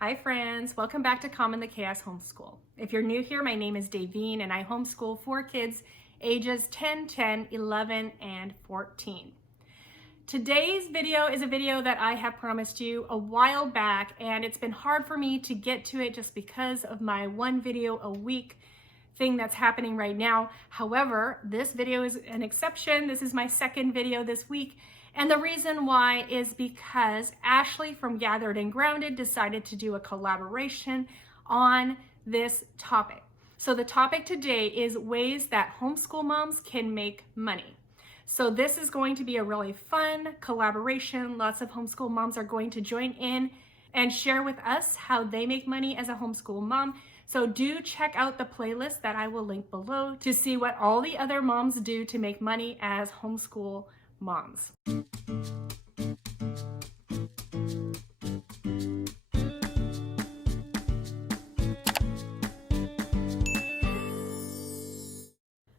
Hi friends, welcome back to Calm in the Chaos Homeschool. If you're new here, my name is Davine and I homeschool 4 kids ages 10, 10, 11, and 14. Today's video is a video that I have promised you a while back, and it's been hard for me to get to it just because of my one video a week thing that's happening right now. However, this video is an exception. This is my second video this week. And the reason why is because Ashley from Gathered and Grounded decided to do a collaboration on this topic. So the topic today is ways that homeschool moms can make money. So this is going to be a really fun collaboration. Lots of homeschool moms are going to join in and share with us how they make money as a homeschool mom. So do check out the playlist that I will link below to see what all the other moms do to make money as homeschool moms.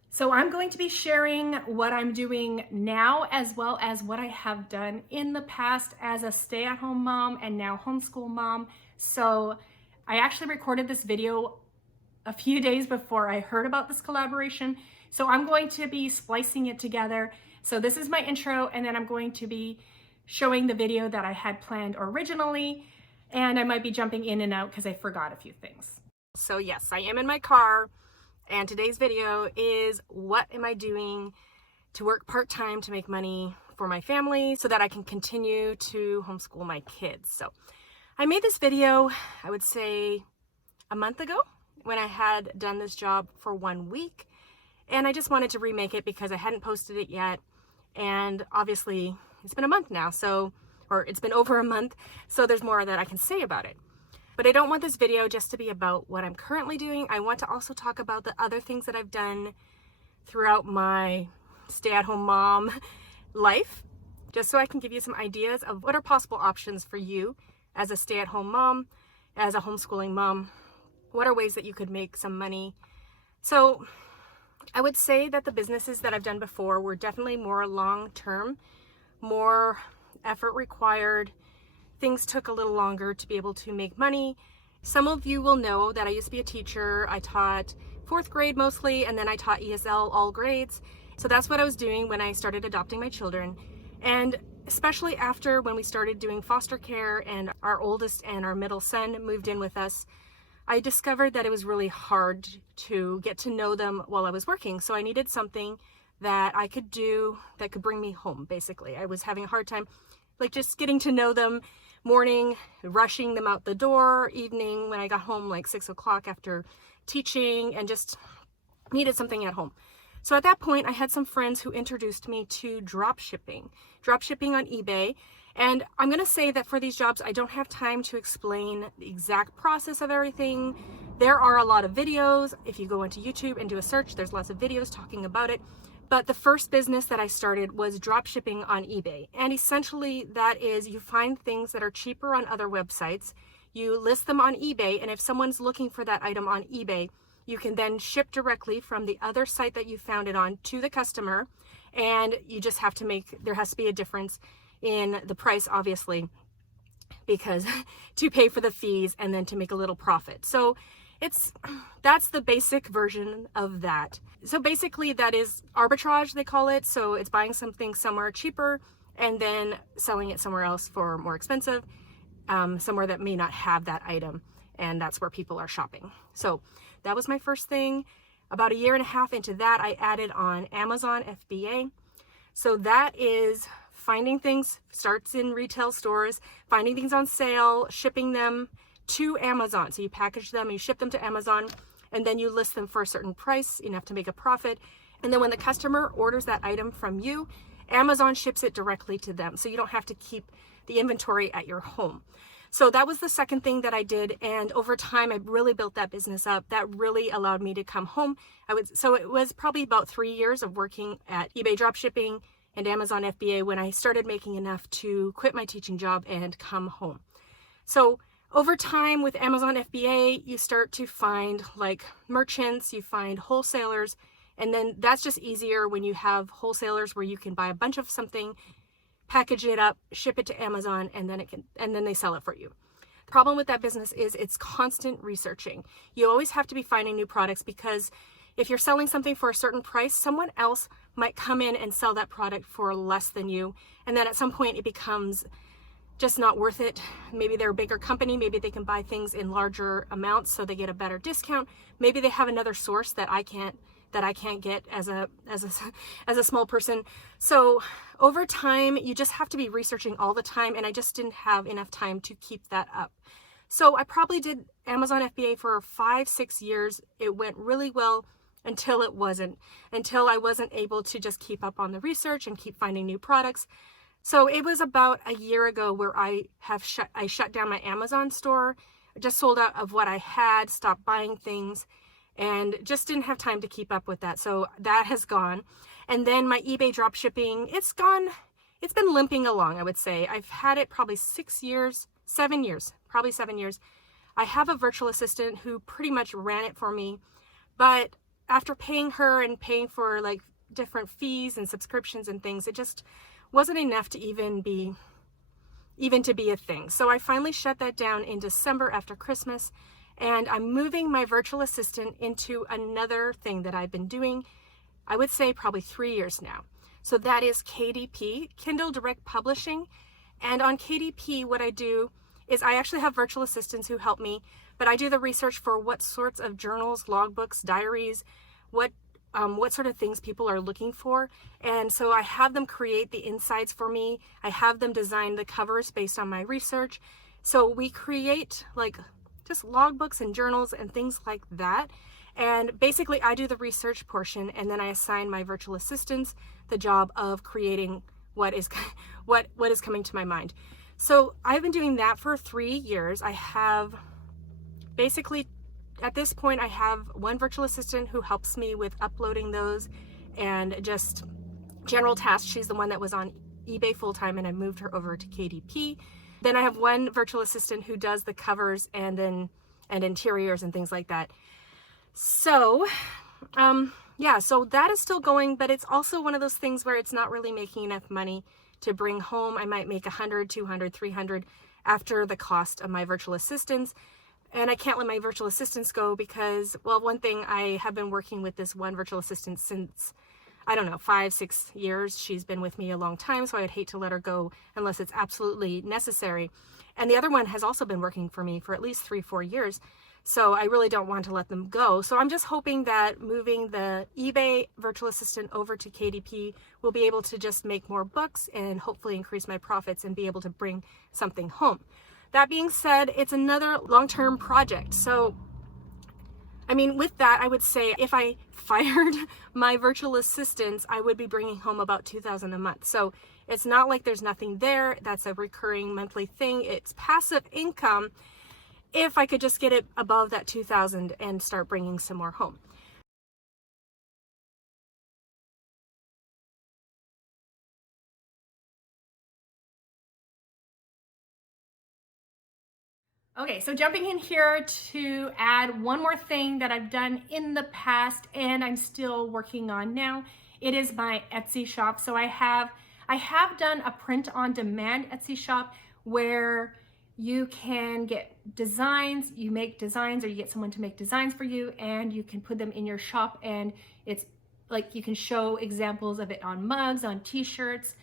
So I'm going to be sharing what I'm doing now as well as what I have done in the past as a stay-at-home mom and now homeschool mom. So I actually recorded this video a few days before I heard about this collaboration. So I'm going to be splicing it together. So this is my intro, and then I'm going to be showing the video that I had planned originally, and I might be jumping in and out because I forgot a few things. So yes, I am in my car, and today's video is what am I doing to work part-time to make money for my family so that I can continue to homeschool my kids. So I made this video, I would say a month ago, when I had done this job for 1 week, and I just wanted to remake it because I hadn't posted it yet. And obviously it's been a month now, or it's been over a month, so there's more that I can say about it. But I don't want this video just to be about what I'm currently doing. I want to also talk about the other things that I've done throughout my stay-at-home mom life, just so I can give you some ideas of what are possible options for you as a stay-at-home mom, as a homeschooling mom. What are ways that you could make some money? So I would say that the businesses that I've done before were definitely more long-term, more effort required. Things took a little longer to be able to make money. Some of you will know that I used to be a teacher. I taught 4th grade mostly, and then I taught ESL all grades. So that's what I was doing when I started adopting my children. And especially after when we started doing foster care and our oldest and our middle son moved in with us, I discovered that it was really hard to get to know them while I was working. So I needed something that I could do that could bring me home, basically. I was having a hard time, like just getting to know them, morning, rushing them out the door, evening when I got home like 6 o'clock after teaching, and just needed something at home. So at that point, I had some friends who introduced me to dropshipping on eBay. And I'm going to say that for these jobs, I don't have time to explain the exact process of everything. There are a lot of videos. If you go into YouTube and do a search, there's lots of videos talking about it. But the first business that I started was dropshipping on eBay. And essentially that is, you find things that are cheaper on other websites, you list them on eBay, and if someone's looking for that item on eBay, you can then ship directly from the other site that you found it on to the customer. And you just have to there has to be a difference in the price, obviously, because to pay for the fees and then to make a little profit. So that's the basic version of that. So basically that is arbitrage, they call it. So it's buying something somewhere cheaper and then selling it somewhere else for more expensive, somewhere that may not have that item. And that's where people are shopping. So that was my first thing. About 1.5 years into that, I added on Amazon FBA. So that is finding things, starts in retail stores, finding things on sale, shipping them to Amazon. So you package them, you ship them to Amazon, and then you list them for a certain price, enough to make a profit. And then when the customer orders that item from you, Amazon ships it directly to them. So you don't have to keep the inventory at your home. So that was the second thing that I did. And over time, I really built that business up. That really allowed me to come home. So it was probably about 3 years of working at eBay dropshipping and Amazon FBA when I started making enough to quit my teaching job and come home. So over time with Amazon FBA, you start to find like merchants, you find wholesalers, and then that's just easier when you have wholesalers where you can buy a bunch of something, package it up, ship it to Amazon, and then they sell it for you. Problem with that business is it's constant researching. You always have to be finding new products, because if you're selling something for a certain price, someone else might come in and sell that product for less than you. And then at some point it becomes just not worth it. Maybe they're a bigger company. Maybe they can buy things in larger amounts so they get a better discount. Maybe they have another source that I can't get as a small person. So over time, you just have to be researching all the time, and I just didn't have enough time to keep that up. So I probably did Amazon FBA for 5-6 years. It went really well until I wasn't able to just keep up on the research and keep finding new products. So it was about a year ago where I shut down my Amazon store. I just sold out of what I had, stopped buying things, and just didn't have time to keep up with that. So that has gone. And then my eBay dropshipping, it's been limping along, I would say. I've had it probably 7 years. I have a virtual assistant who pretty much ran it for me, but after paying her and paying for like different fees and subscriptions and things, it just wasn't enough to even be a thing. So I finally shut that down in December after Christmas, and I'm moving my virtual assistant into another thing that I've been doing, I would say probably 3 years now. So that is KDP, Kindle Direct Publishing. And on KDP, what I do is I actually have virtual assistants who help me, but I do the research for what sorts of journals, logbooks, diaries, what sort of things people are looking for. And so I have them create the insides for me. I have them design the covers based on my research. So we create like just logbooks and journals and things like that. And basically I do the research portion, and then I assign my virtual assistants the job of creating what is coming to my mind. So I've been doing that for 3 years. I have basically, at this point, I have one virtual assistant who helps me with uploading those and just general tasks. She's the one that was on eBay full-time, and I moved her over to KDP. Then I have one virtual assistant who does the covers and interiors and things like that. So, so that is still going, but it's also one of those things where it's not really making enough money to bring home. I might make 100, 200, 300 after the cost of my virtual assistants. And I can't let my virtual assistants go because, well, one thing, I have been working with this one virtual assistant since, 5-6 years. She's been with me a long time, so I'd hate to let her go unless it's absolutely necessary. And the other one has also been working for me for at least 3-4 years. So I really don't want to let them go. So I'm just hoping that moving the eBay virtual assistant over to KDP will be able to just make more books and hopefully increase my profits and be able to bring something home. That being said, it's another long-term project. So, with that, I would say if I fired my virtual assistants, I would be bringing home about $2,000 a month. So it's not like there's nothing there. That's a recurring monthly thing. It's passive income if I could just get it above that $2,000 and start bringing some more home. Okay, so jumping in here to add one more thing that I've done in the past and I'm still working on now. It is my Etsy shop. So I have done a print-on-demand Etsy shop where you can get designs, you make designs, or you get someone to make designs for you, and you can put them in your shop, and it's like you can show examples of it on mugs, on t-shirts,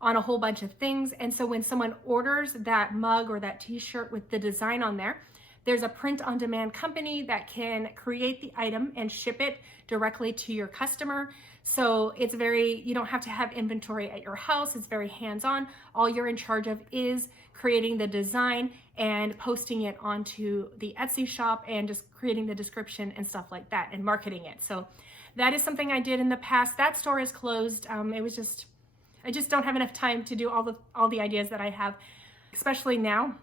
on a whole bunch of things. And so when someone orders that mug or that t-shirt with the design on there, there's a print-on-demand company that can create the item and ship it directly to your customer. So it's you don't have to have inventory at your house. It's very hands-on. All you're in charge of is creating the design and posting it onto the Etsy shop and just creating the description and stuff like that and marketing it. So that is something I did in the past. That store is closed. I just don't have enough time to do all the ideas that I have, especially now.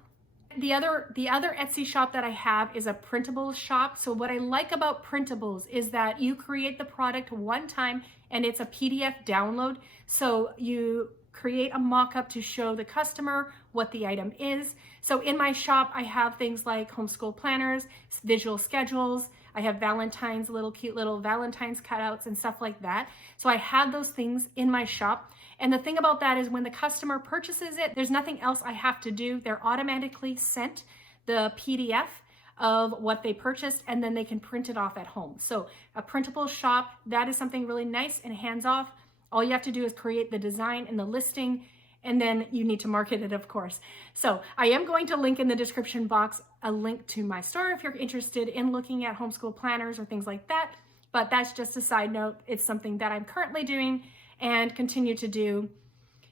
The other Etsy shop that I have is a Printables shop. So what I like about Printables is that you create the product one time and it's a PDF download. So you create a mock-up to show the customer what the item is. So in my shop, I have things like homeschool planners, visual schedules. I have cute little Valentine's cutouts and stuff like that. So I have those things in my shop. And the thing about that is when the customer purchases it, there's nothing else I have to do. They're automatically sent the PDF of what they purchased, and then they can print it off at home. So a printable shop, that is something really nice and hands-off. All you have to do is create the design and the listing, and then you need to market it, of course. So I am going to link in the description box a link to my store if you're interested in looking at homeschool planners or things like that. But that's just a side note. It's something that I'm currently doing and continue to do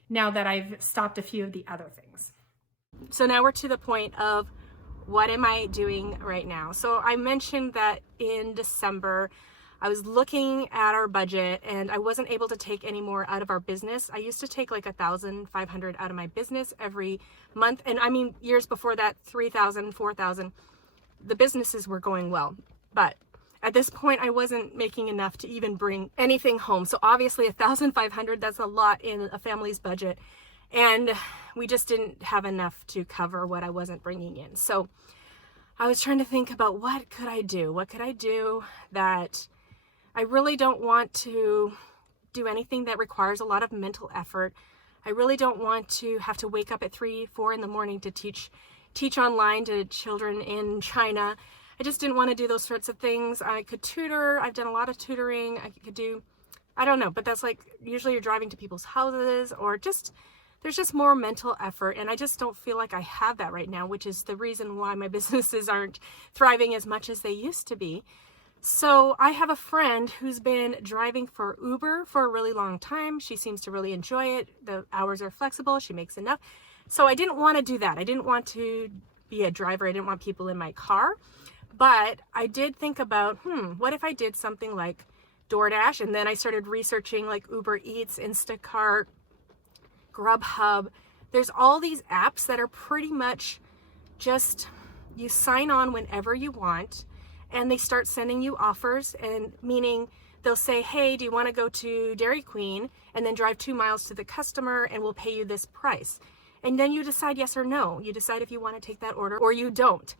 now that I've stopped a few of the other things. So now we're to the point of what am I doing right now? So I mentioned that in December, I was looking at our budget and I wasn't able to take any more out of our business. I used to take like $1,500 out of my business every month. And I mean, years before that, $3,000, $4,000, the businesses were going well. But at this point, I wasn't making enough to even bring anything home. So obviously $1,500, that's a lot in a family's budget. And we just didn't have enough to cover what I wasn't bringing in. So I was trying to think about what could I do? What could I do that I really don't want to do anything that requires a lot of mental effort. I really don't want to have to wake up at 3, 4 in the morning to teach online to children in China. I just didn't want to do those sorts of things. I could tutor. I've done a lot of tutoring. I could do, I don't know, but that's like usually you're driving to people's houses or just, there's just more mental effort. And I just don't feel like I have that right now, which is the reason why my businesses aren't thriving as much as they used to be. So I have a friend who's been driving for Uber for a really long time. She seems to really enjoy it. The hours are flexible. She makes enough. So I didn't want to do that. I didn't want to be a driver. I didn't want people in my car. But I did think about, what if I did something like Doordash? And then I started researching like Uber Eats, Instacart, Grubhub. There's all these apps that are pretty much just, you sign on whenever you want. And they start sending you offers, and meaning they'll say, hey, do you want to go to Dairy Queen and then drive 2 miles to the customer and we'll pay you this price. And then you decide yes or no. You decide if you want to take that order or you don't.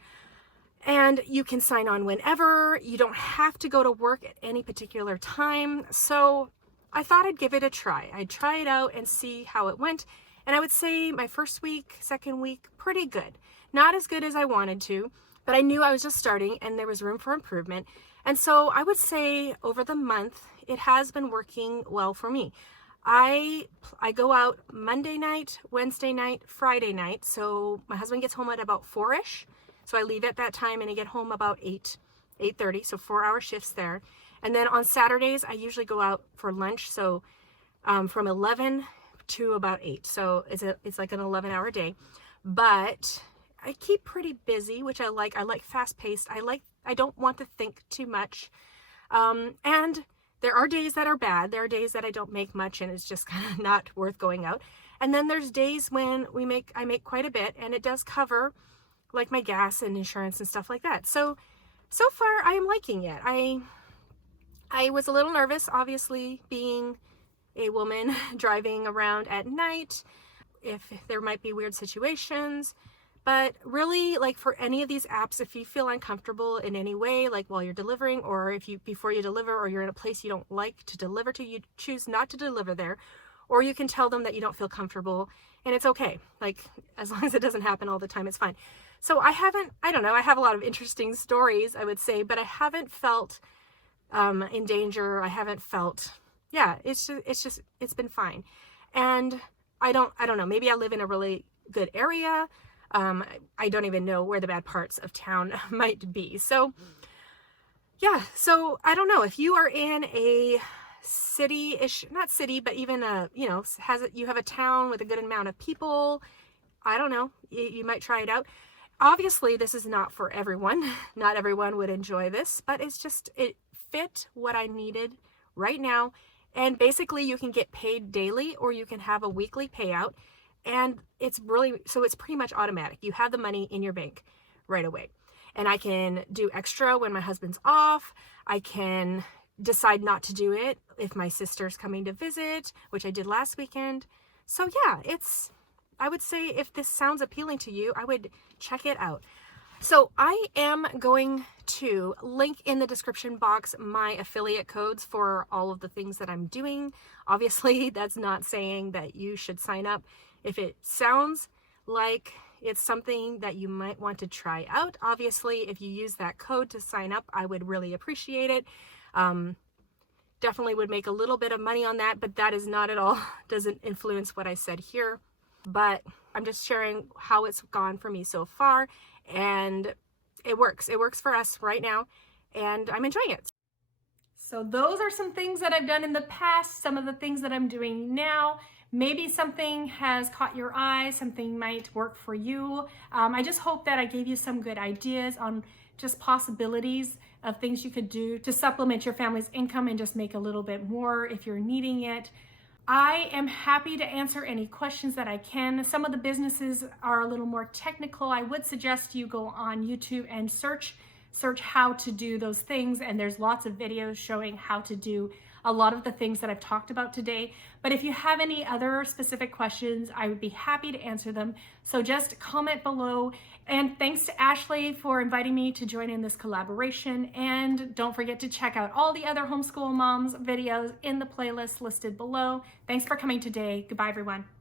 And you can sign on whenever. You don't have to go to work at any particular time. So I thought I'd give it a try. I'd try it out and see how it went. And I would say my first week, second week, pretty good. Not as good as I wanted to. But I knew I was just starting and there was room for improvement. And so I would say over the month, it has been working well for me. I go out Monday night, Wednesday night, Friday night. So my husband gets home at about 4-ish. So I leave at that time and I get home about 8:30. So 4-hour shifts there. And then on Saturdays, I usually go out for lunch. So from 11 to about 8. So it's like an 11-hour day. But I keep pretty busy, which I like. I like fast-paced. I don't want to think too much. And there are days that are bad. There are days that I don't make much and it's just kind of not worth going out. And then there's days when I make quite a bit and it does cover like my gas and insurance and stuff like that. So far I am liking it. I was a little nervous, obviously, being a woman driving around at night, if there might be weird situations. But really, like for any of these apps, if you feel uncomfortable in any way, like while you're delivering, or before you deliver, or you're in a place you don't like to deliver to, you choose not to deliver there, or you can tell them that you don't feel comfortable, and it's okay. Like, as long as it doesn't happen all the time, it's fine. So I don't know, I have a lot of interesting stories, I would say, but I haven't felt in danger. I haven't felt, it's been fine. And I don't know, maybe I live in a really good area. I don't even know where the bad parts of town might be. So I don't know if you are in a city-ish, not city, but even you have a town with a good amount of people. I don't know. You might try it out. Obviously, this is not for everyone. Not everyone would enjoy this, but it fit what I needed right now. And basically you can get paid daily or you can have a weekly payout. And it's pretty much automatic. You have the money in your bank right away. And I can do extra when my husband's off. I can decide not to do it if my sister's coming to visit, which I did last weekend. So yeah, I would say if this sounds appealing to you, I would check it out. So I am going to link in the description box my affiliate codes for all of the things that I'm doing. Obviously, that's not saying that you should sign up. If it sounds like it's something that you might want to try out. Obviously, if you use that code to sign up, I would really appreciate it. Definitely would make a little bit of money on that, but that is not at all, doesn't influence what I said here. But I'm just sharing how it's gone for me so far, and it works. It works for us right now, and I'm enjoying it. So those are some things that I've done in the past, some of the things that I'm doing now. Maybe something has caught your eye, something might work for you. I just hope that I gave you some good ideas on just possibilities of things you could do to supplement your family's income and just make a little bit more if you're needing it. I am happy to answer any questions that I can. Some of the businesses are a little more technical. I would suggest you go on YouTube and search how to do those things, and there's lots of videos showing how to do a lot of the things that I've talked about today. But if you have any other specific questions, I would be happy to answer them. So just comment below. And thanks to Ashley for inviting me to join in this collaboration. And don't forget to check out all the other homeschool moms videos in the playlist listed below. Thanks for coming today. Goodbye, everyone.